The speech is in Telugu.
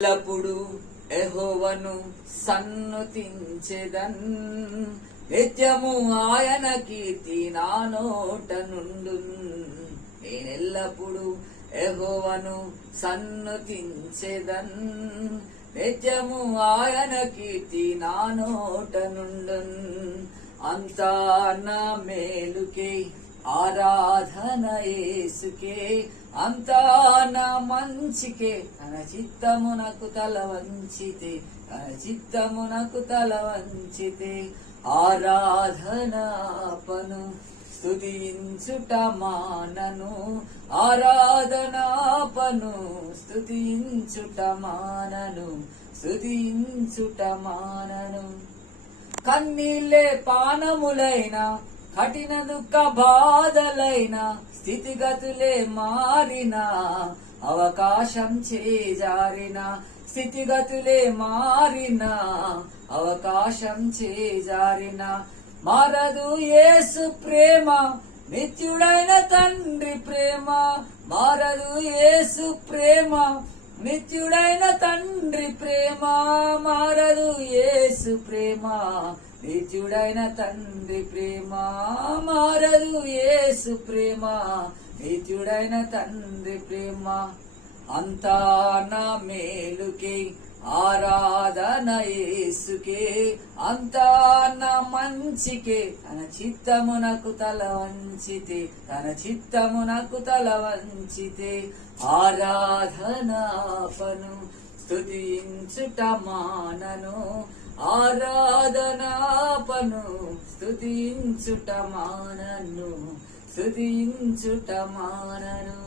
ఎల్లప్పుడు యెహోవాను సన్నుతించెదన్, నిత్యము ఆయన కీర్తి నా నోట నుండున్. నేనెల్లప్పుడు యెహోవాను సన్నుతించెదన్, నిత్యము ఆయన కీర్తి నా నోట నుండున్. అంతా నా మేలుకే ఆరాధన యేసుకే, అంతా నా మంచికే. తన చిత్తమునకు తల వంచితే, తన చిత్తమునకు తల వంచితే, ఆరాధనాపను స్తుతించుట మానను, ఆరాధనాపను స్తుతించుట మానను, స్తుతించుట మానను. కన్నీళ్ళే పానములైన, కఠిన దుఃఖ బాధలైన, స్థితిగతులే మారిన, అవకాశం చేజారిన, స్థితిగతులే మారిన, అవకాశం చేజారిన, మారదు యేసు ప్రేమ, నిత్యుడైన తండ్రి ప్రేమ. మారదు యేసు ప్రేమ, నిత్యుడైన తండ్రి ప్రేమ. మారదు యేసు ప్రేమ, నిత్యుడైన తండ్రి ప్రేమ. మారదు యేసు ప్రేమ, నిత్యుడైన తండ్రి ప్రేమ. అంతా నా మేలుకే ఆరాధన యేసుకే, అంతా నా మంచికే. తన చిత్తమునకు తల వంచితే, తన చిత్తమునకు తల వంచితే, ఆరాధనాపను స్తుతించుట మానను, ఆరాధనాపను స్తుతించుట మానను, స్తుతించుట మానను.